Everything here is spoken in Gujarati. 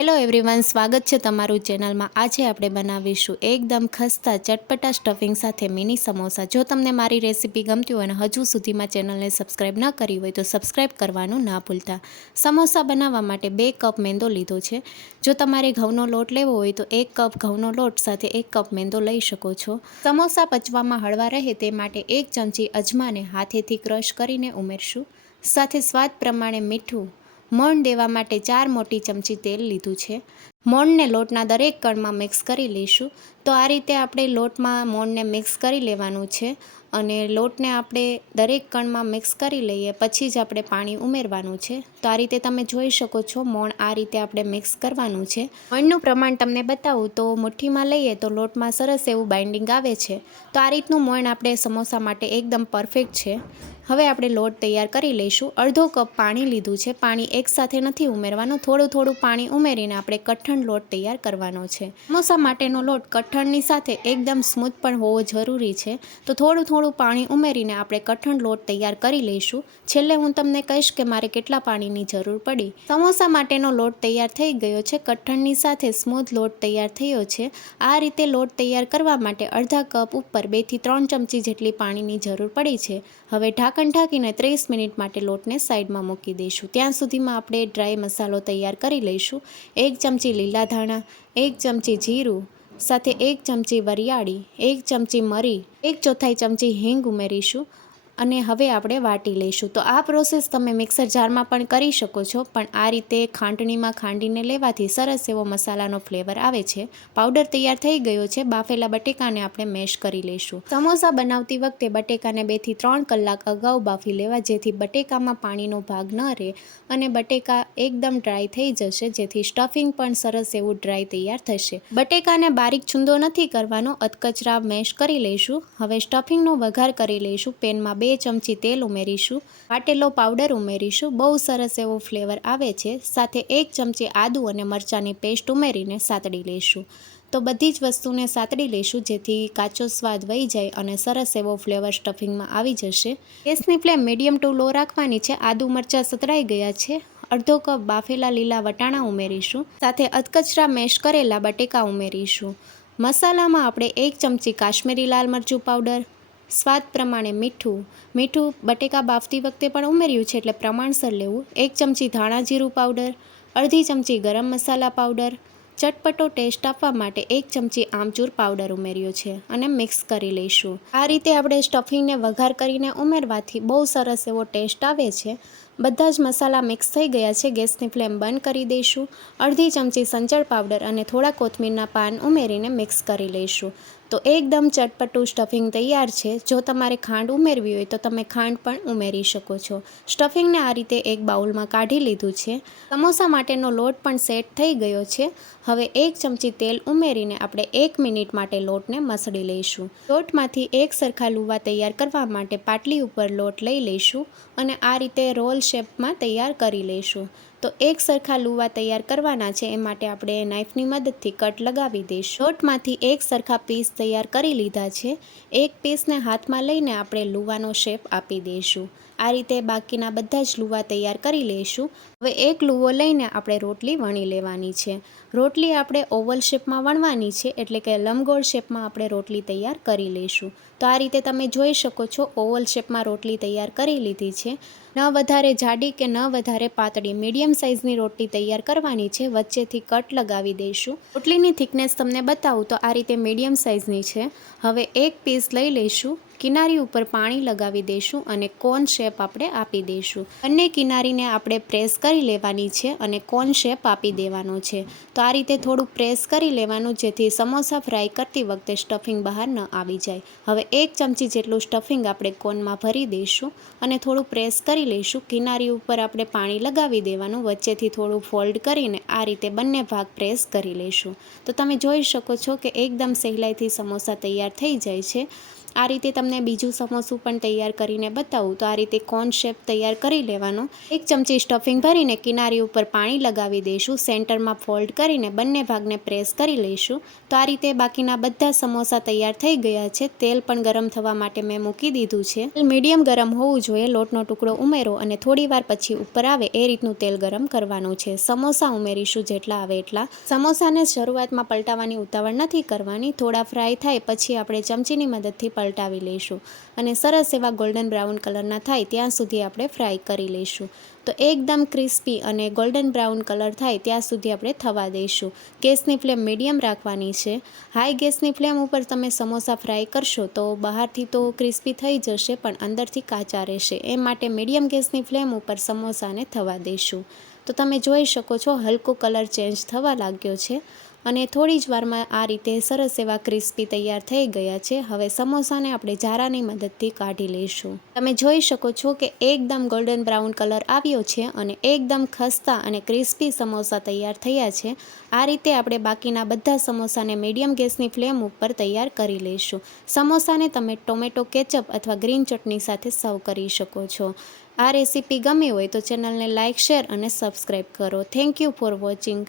હેલો એવરીવન, સ્વાગત છે તમારું ચેનલમાં। આજે આપણે બનાવીશું એકદમ ખસ્તા ચટપટા સ્ટફિંગ સાથે મિની સમોસા। જો તમને મારી રેસીપી ગમતી હોય અને હજુ સુધીમાં ચેનલને સબસ્ક્રાઈબ ન કરી હોય તો સબસ્ક્રાઈબ કરવાનું ના ભૂલતા। સમોસા બનાવવા માટે 2 કપ મેંદો લીધો છે। જો તમારે ઘઉંનો લોટ લેવો હોય તો 1 કપ ઘઉંનો લોટ સાથે 1 કપ મેંદો લઈ શકો છો। સમોસા પચવામાં હળવા રહે તે માટે 1 ચમચી અજમાને હાથેથી ક્રશ કરીને ઉમેરશું। સાથે સ્વાદ પ્રમાણે મીઠું, મોણ દેવા માટે 4 મોટી ચમચી તેલ લીધું છે। મોણને લોટના દરેક કણમાં મિક્સ કરી લઈશું। તો આ રીતે આપણે લોટમાં મોણને મિક્સ કરી લેવાનું છે અને લોટને આપણે દરેક કણમાં મિક્સ કરી લઈએ પછી જ આપણે પાણી ઉમેરવાનું છે। તો આ રીતે તમે જોઈ શકો છો, મોણ આ રીતે આપણે મિક્સ કરવાનું છે। મોણનું પ્રમાણ તમને બતાવું તો મુઠ્ઠીમાં લઈએ તો લોટમાં સરસ એવું બાઇન્ડિંગ આવે છે। તો આ રીતનું મોણ આપણે સમોસા માટે એકદમ પરફેક્ટ છે। હવે આપણે લોટ તૈયાર કરી લઈશું। અડધો કપ પાણી લીધું છે। પાણી એકસાથે નથી ઉમેરવાનું, થોડું થોડું પાણી ઉમેરીને આપણે કઠણ લોટ તૈયાર કરવાનો છે। સમોસા માટેનો લોટ કઠણની સાથે એકદમ સ્મૂથ પણ હોવો જરૂરી છે। તો થોડું થોડું પાણી ઉમેરીને આપણે કઠણ લોટ તૈયાર કરી લઈશું। છેલ્લે હું તમને કહીશ કે મારે કેટલા પાણીની જરૂર પડી। સમોસા માટેનો લોટ તૈયાર થઈ ગયો છે। કઠણની સાથે સ્મૂથ લોટ તૈયાર થયો છે। આ રીતે લોટ તૈયાર કરવા માટે અડધા કપ ઉપર 2 થી 3 ચમચી જેટલી પાણીની જરૂર પડી છે। હવે ઢાંકણ ઢાંકીને 30 મિનિટ માટે લોટને સાઈડમાં મૂકી દઈશું। ત્યાં સુધીમાં આપણે ડ્રાય મસાલો તૈયાર કરી લઈશું। 1 ચમચી લીલા ધાણા, 1 ચમચી જીરું, સાથે 1 ચમચી વરિયાળી, 1 ચમચી મરી, 1/4 ચમચી હિંગ ઉમેરીશું અને હવે આપણે વાટી લઈશું। તો આ પ્રોસેસ તમે મિક્સર જારમાં પણ કરી શકો છો, પણ આ રીતે ખાંડણીમાં ખાંડીને લેવાથી સરસ એવો મસાલાનો ફ્લેવર આવે છે। પાવડર તૈયાર થઈ ગયો છે। બાફેલા બટેકાને આપણે મેશ કરી લઈશું। સમોસા બનાવતી વખતે બટેકાને 2 થી 3 કલાક અગાઉ બાફી લેવા, જેથી બટેકામાં પાણીનો ભાગ ન રહે અને બટેકા એકદમ ડ્રાય થઈ જશે, જેથી સ્ટફિંગ પણ સરસ એવું ડ્રાય તૈયાર થશે। બટેકાને બારીક છૂંદો નથી કરવાનો, અધકચરા મેશ કરી લઈશું। હવે સ્ટફિંગનો વઘાર કરી લઈશું। પેનમાં 2 ચમચી તેલ ઉમેરીશું, વાટેલો પાવડર ઉમેરીશું, બહુ સરસ એવો ફ્લેવર આવે છે। સાથે 1 ચમચી આદુ અને મરચાંની પેસ્ટ ઉમેરીને સાતડી લઈશું। તો બધી જ વસ્તુને સાતડી લઈશું, જેથી કાચો સ્વાદ વહી જાય અને સરસ એવો ફ્લેવર સ્ટફિંગમાં આવી જશે। ગેસની ફ્લેમ મીડિયમ ટુ લો રાખવાની છે। આદુ મરચાં સતળાઈ ગયા છે। અડધો કપ બાફેલા લીલા વટાણા ઉમેરીશું, સાથે અધકચરા મેશ કરેલા બટેકા ઉમેરીશું। મસાલામાં આપણે 1 ચમચી કાશ્મીરી લાલ મરચું પાવડર, સ્વાદ પ્રમાણે મીઠું બટેકા બાફતી વખતે પણ ઉમેર્યું છે એટલે પ્રમાણસર લેવું, 1 ચમચી ધાણા જીરું પાવડર, અડધી ચમચી ગરમ મસાલા પાવડર, ચટપટો ટેસ્ટ આપવા માટે 1 ચમચી આમચૂર પાવડર ઉમેર્યો છે અને મિક્સ કરી લઈશું। આ રીતે આપણે સ્ટફિંગને વઘાર કરીને ઉમેરવાથી બહુ સરસ એવો ટેસ્ટ આવે છે। બધા જ મસાલા મિક્સ થઈ ગયા છે। ગેસની ફ્લેમ બંધ કરી દઈશું। અડધી ચમચી સંચળ પાવડર અને થોડા કોથમીરના પાન ઉમેરીને મિક્સ કરી લઈશું। તો એકદમ ચટપટું સ્ટફિંગ તૈયાર છે। જો તમારે ખાંડ ઉમેરવી હોય તો તમે ખાંડ પણ ઉમેરી શકો છો। સ્ટફિંગને આ રીતે એક બાઉલમાં કાઢી લીધું છે। સમોસા માટેનો લોટ પણ સેટ થઈ ગયો છે। હવે 1 ચમચી તેલ ઉમેરીને આપણે 1 મિનિટ માટે લોટને મસળી લઈશું। લોટમાંથી એક સરખા લુવા તૈયાર કરવા માટે પાટલી ઉપર લોટ લઈ લઈશું અને આ રીતે રોલ શેપમાં તૈયાર કરી લઈશું। તો એક સરખા લુવા તૈયાર કરવાના છે, એ માટે આપણે નાઈફની મદદથી કટ લગાવી દઈશું। લોટમાંથી એક સરખા પીસ તૈયાર કરી લીધા છે। એક પીસને હાથમાં લઈને આપણે લુવાનો શેપ આપી દઈશું। આ રીતે બાકીના બધા જ લુવા તૈયાર કરી લઈશું। હવે એક લુવો લઈને આપણે રોટલી વણી લેવાની છે। રોટલી આપણે ઓવલ શેપમાં વણવાની છે, એટલે કે લંબગોળ શેપમાં આપણે રોટલી તૈયાર કરી લઈશું। તો આ રીતે તમે જોઈ શકો છો, ઓવલ શેપમાં રોટલી તૈયાર કરી લીધી છે। ન વધારે જાડી કે ન વધારે પાતળી, મીડિયમ સાઇઝની રોટલી તૈયાર કરવાની છે। વચ્ચેથી કટ લગાવી દઈશું। રોટલીની થિકનેસ તમને બતાવું તો આ રીતે મીડિયમ સાઇઝની છે। હવે એક પીસ લઈ લઈશું, કિનારી ઉપર પાણી લગાવી દઈશું અને કોન શેપ આપણે આપી દઈશું। બંને કિનારીને આપણે પ્રેસ કરી લેવાની છે અને કોન શેપ આપી દેવાનો છે। તો આ રીતે થોડું પ્રેસ કરી લેવાનું, જેથી સમોસા ફ્રાય કરતી વખતે સ્ટફિંગ બહાર ન આવી જાય। હવે 1 ચમચી જેટલું સ્ટફિંગ આપણે કોનમાં ભરી દઈશું અને થોડું પ્રેસ કરી લઈશું। કિનારી ઉપર આપણે પાણી લગાવી દેવાનું, વચ્ચેથી થોડું ફોલ્ડ કરીને આ રીતે બંને ભાગ પ્રેસ કરી લઈશું। તો તમે જોઈ શકો છો કે એકદમ સહેલાઈથી સમોસા તૈયાર થઈ જાય છે। આ રીતે તમને બીજું સમોસું પણ તૈયાર કરીને બતાવું તો આ રીતે કોન શેપ તૈયાર કરી લેવાનો. 1 ચમચી સ્ટફિંગ ભરીને કિનારી ઉપર પાણી લગાવી દઈશું. સેન્ટરમાં ફોલ્ડ કરીને બંને ભાગને પ્રેસ કરી લઈશું. તો આ રીતે બાકીના બધા સમોસા તૈયાર થઈ ગયા છે. તેલ પણ ગરમ થવા માટે મેં મૂકી દીધું છે. તેલ મીડિયમ ગરમ હોવું જોઈએ. લોટનો ટુકડો ઉમેરો અને થોડી વાર પછી ઉપર આવે એ રીતનું તેલ ગરમ કરવાનું છે. સમોસા ઉમેરીશું જેટલા આવે એટલા. સમોસાને શરૂઆતમાં પલટાવવાની ઉતાવળ નથી કરવાની. થોડા ફ્રાય થાય પછી આપણે ચમચીની મદદથી પલટાવી લઈશું અને સરસ એવા ગોલ્ડન બ્રાઉન કલરના થાય ત્યાં સુધી આપણે ફ્રાય કરી લઈશું. તો એકદમ ક્રિસ્પી અને ગોલ્ડન બ્રાઉન કલર થાય ત્યાં સુધી આપણે થવા દઈશું. ગેસની ફ્લેમ મીડિયમ રાખવાની છે. હાઈ ગેસની ફ્લેમ ઉપર તમે સમોસા ફ્રાય કરશો તો બહારથી તો ક્રિસ્પી થઈ જશે પણ અંદરથી કાચા રહેશે. એ માટે મીડિયમ ગેસની ફ્લેમ ઉપર સમોસાને થવા દઈશું. તો તમે જોઈ શકો છો હલકો કલર ચેન્જ થવા લાગ્યો છે અને થોડી જ વારમાં આ રીતે સરસ એવા ક્રિસ્પી તૈયાર થઈ ગયા છે. હવે સમોસાને આપણે જારાની મદદથી કાઢી લઈશું. તમે જોઈ શકો છો કે એકદમ ગોલ્ડન બ્રાઉન કલર આવ્યો છે અને એકદમ ખસ્તા અને ક્રિસ્પી સમોસા તૈયાર થયા છે. આ રીતે આપણે બાકીના બધા સમોસાને મીડિયમ ગેસની ફ્લેમ ઉપર તૈયાર કરી લઈશું. સમોસાને તમે ટોમેટો કેચઅપ અથવા ગ્રીન ચટણી સાથે સર્વ કરી શકો છો. આ રેસીપી ગમી હોય તો ચેનલને લાઇક, શેર અને સબસ્ક્રાઈબ કરો. Thank you for watching.